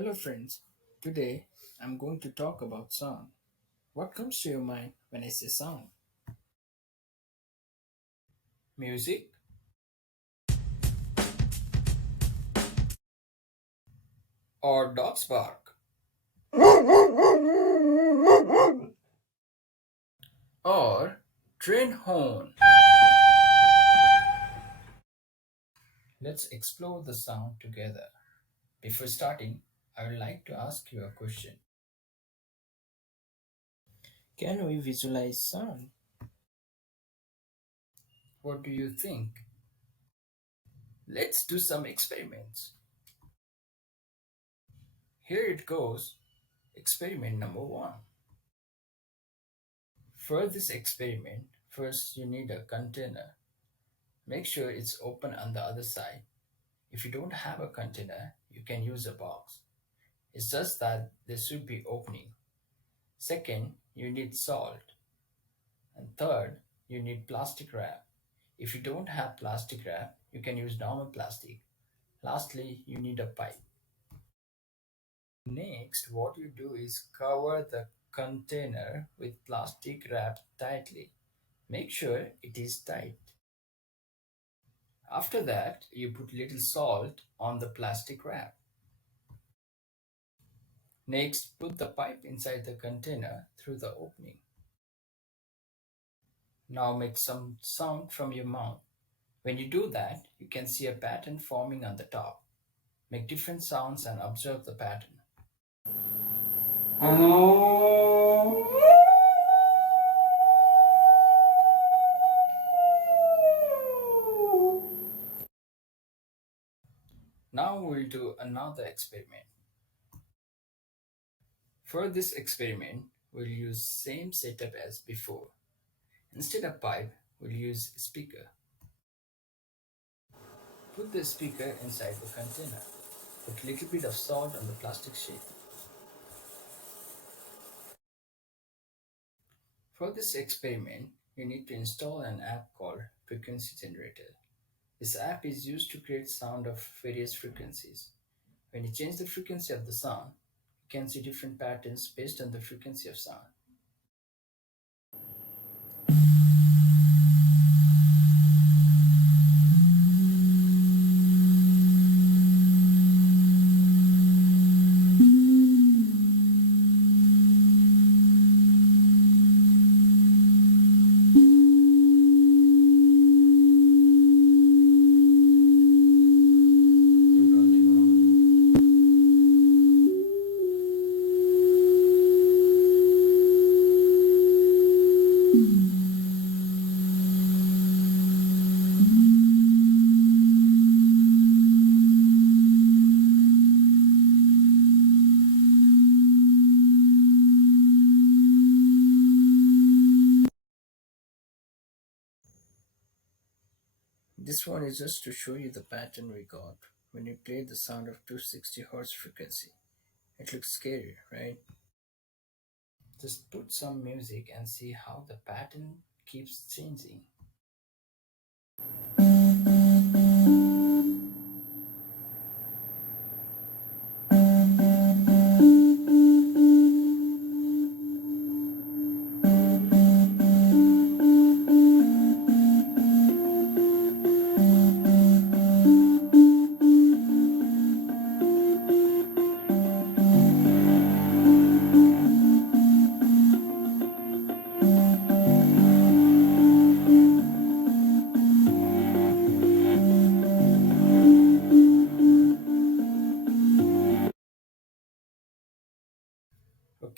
Hello, friends. Today I'm going to talk about sound. What comes to your mind when I say sound? Music or dog's bark or train horn? Let's explore the sound together. Before starting, I would like to ask you a question. Can we visualize sound? What do you think? Let's do some experiments. Here it goes. Experiment number one. For this experiment, first you need a container. Make sure it's open on the other side. If you don't have a container, you can use a box. It's just that there should be opening. Second, you need salt. And third, you need plastic wrap. If you don't have plastic wrap, you can use normal plastic. Lastly, you need a pipe. Next, what you do is cover the container with plastic wrap tightly. Make sure it is tight. After that, you put little salt on the plastic wrap. Next, put the pipe inside the container through the opening. Now make some sound from your mouth. When you do that, you can see a pattern forming on the top. Make different sounds and observe the pattern. Now we'll do another experiment. For this experiment, we'll use same setup as before. Instead of pipe, we'll use speaker. Put the speaker inside the container. Put a little bit of salt on the plastic sheet. For this experiment, you need to install an app called Frequency Generator. This app is used to create sound of various frequencies. When you change the frequency of the sound, you can see different patterns based on the frequency of sound. This one is just to show you the pattern we got when we played the sound of 260 Hz frequency. It looks scary, right? Just put some music and see how the pattern keeps changing.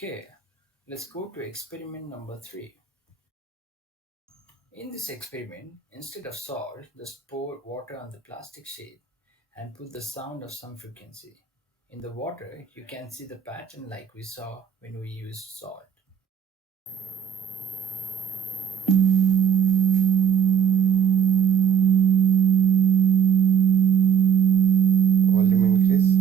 Okay, let's go to experiment number 3. In this experiment, instead of salt, just pour water on the plastic sheet and put the sound of some frequency. In the water, you can see the pattern like we saw when we used salt. Volume increase.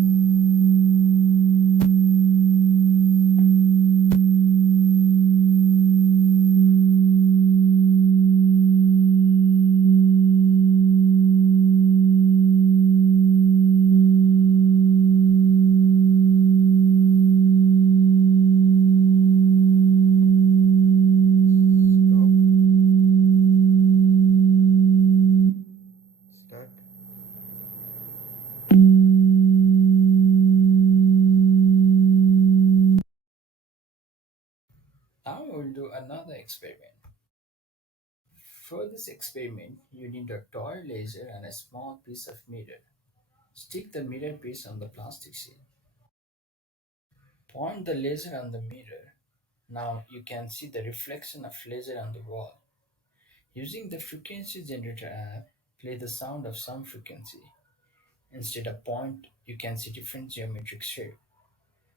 do another experiment. For this experiment, you need a toy laser and a small piece of mirror. Stick the mirror piece on the plastic sheet. Point the laser on the mirror. Now you can see the reflection of laser on the wall. Using the frequency generator app, play the sound of some frequency. Instead of point, you can see different geometric shape.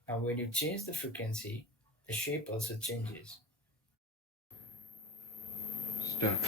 Now when you change the frequency, the shape also changes. Start.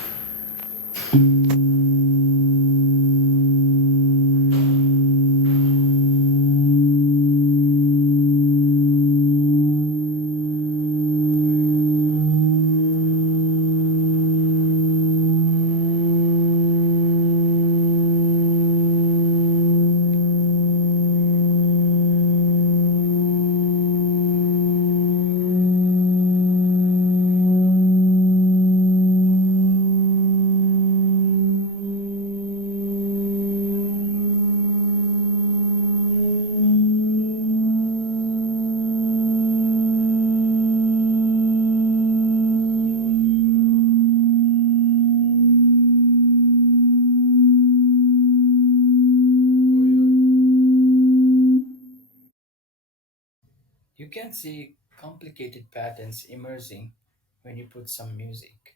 You can see complicated patterns emerging when you put some music.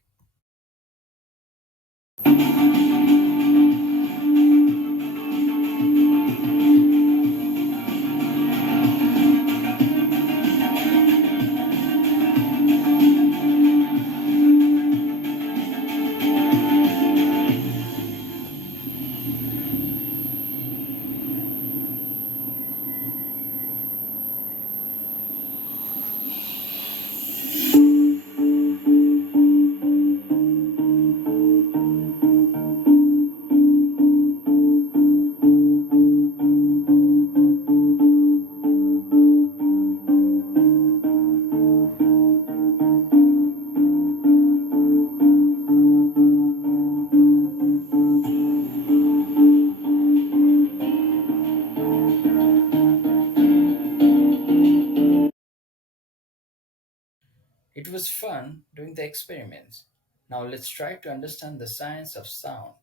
It was fun doing the experiments. Now let's try to understand the science of sound.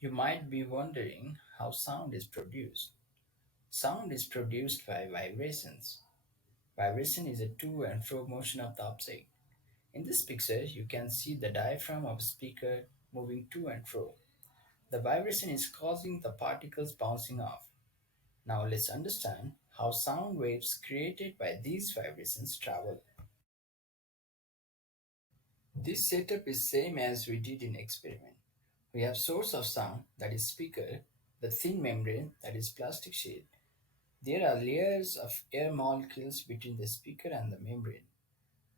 You might be wondering how sound is produced. Sound is produced by vibrations. Vibration is a to and fro motion of the object. In this picture, you can see the diaphragm of a speaker moving to and fro. The vibration is causing the particles bouncing off. Now let's understand how sound waves created by these vibrations travel. This setup is same as we did in experiment. We have source of sound, that is speaker, the thin membrane, that is plastic sheet. There are layers of air molecules between the speaker and the membrane.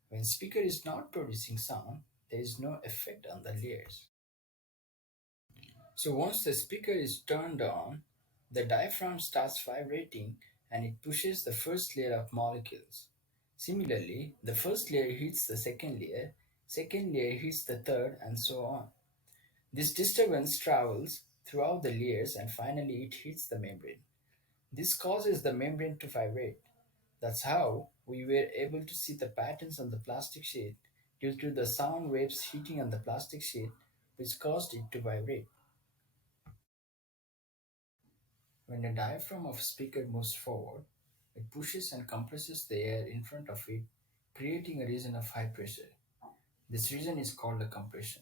When speaker is not producing sound, there is no effect on the layers. So once the speaker is turned on, the diaphragm starts vibrating and it pushes the first layer of molecules. Similarly, the first layer hits the second layer hits the third, and so on. This disturbance travels throughout the layers and finally it hits the membrane. This causes the membrane to vibrate. That's how we were able to see the patterns on the plastic sheet due to the sound waves hitting on the plastic sheet, which caused it to vibrate. When a diaphragm of a speaker moves forward, it pushes and compresses the air in front of it, creating a region of high pressure. This region is called a compression.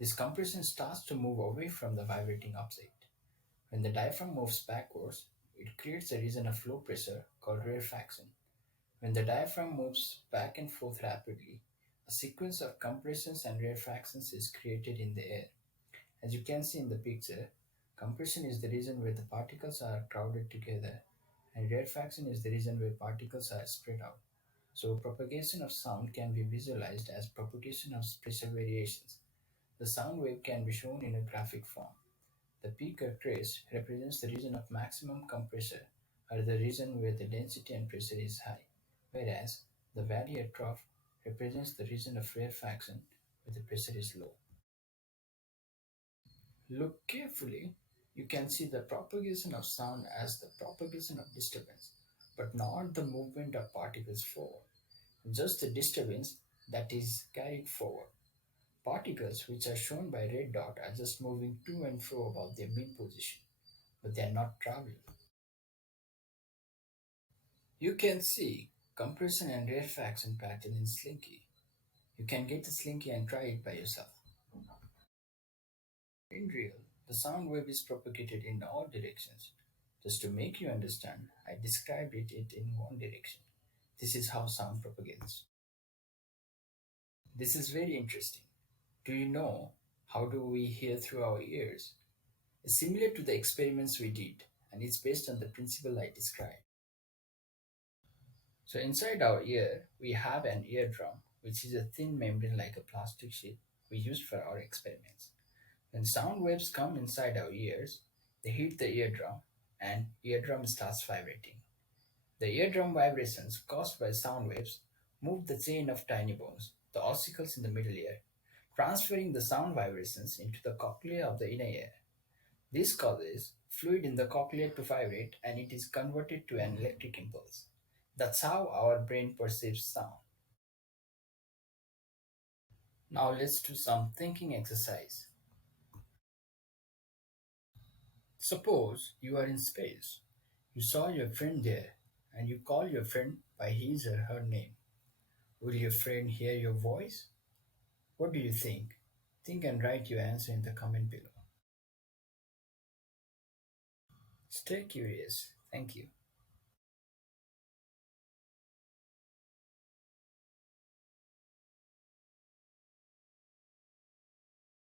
This compression starts to move away from the vibrating object. When the diaphragm moves backwards, it creates a region of low pressure called rarefaction. When the diaphragm moves back and forth rapidly, a sequence of compressions and rarefactions is created in the air. As you can see in the picture, compression is the region where the particles are crowded together, and rarefaction is the region where particles are spread out. So, propagation of sound can be visualized as propagation of pressure variations. The sound wave can be shown in a graphic form. The peak or crest represents the region of maximum compressor, or the region where the density and pressure is high, whereas the valley or trough represents the region of rarefaction where the pressure is low. Look carefully, you can see the propagation of sound as the propagation of disturbance. but not the movement of particles forward, just the disturbance that is carried forward. Particles, which are shown by red dot, are just moving to and fro about their mean position, but they are not traveling. You can see compression and rarefaction pattern in Slinky. You can get the Slinky and try it by yourself. In real, the sound wave is propagated in all directions. Just to make you understand, I described it in one direction. This is how sound propagates. This is very interesting. Do you know how do we hear through our ears? It's similar to the experiments we did, and it's based on the principle I described. So inside our ear, we have an eardrum, which is a thin membrane like a plastic sheet we used for our experiments. When sound waves come inside our ears, they hit the eardrum and eardrum starts vibrating. The eardrum vibrations caused by sound waves move the chain of tiny bones, the ossicles in the middle ear, transferring the sound vibrations into the cochlea of the inner ear. This causes fluid in the cochlea to vibrate and it is converted to an electric impulse. That's how our brain perceives sound. Now let's do some thinking exercise. Suppose you are in space. You saw your friend there and you call your friend by his or her name. Will your friend hear your voice? What do you think? Think and write your answer in the comment below. Stay curious. Thank you.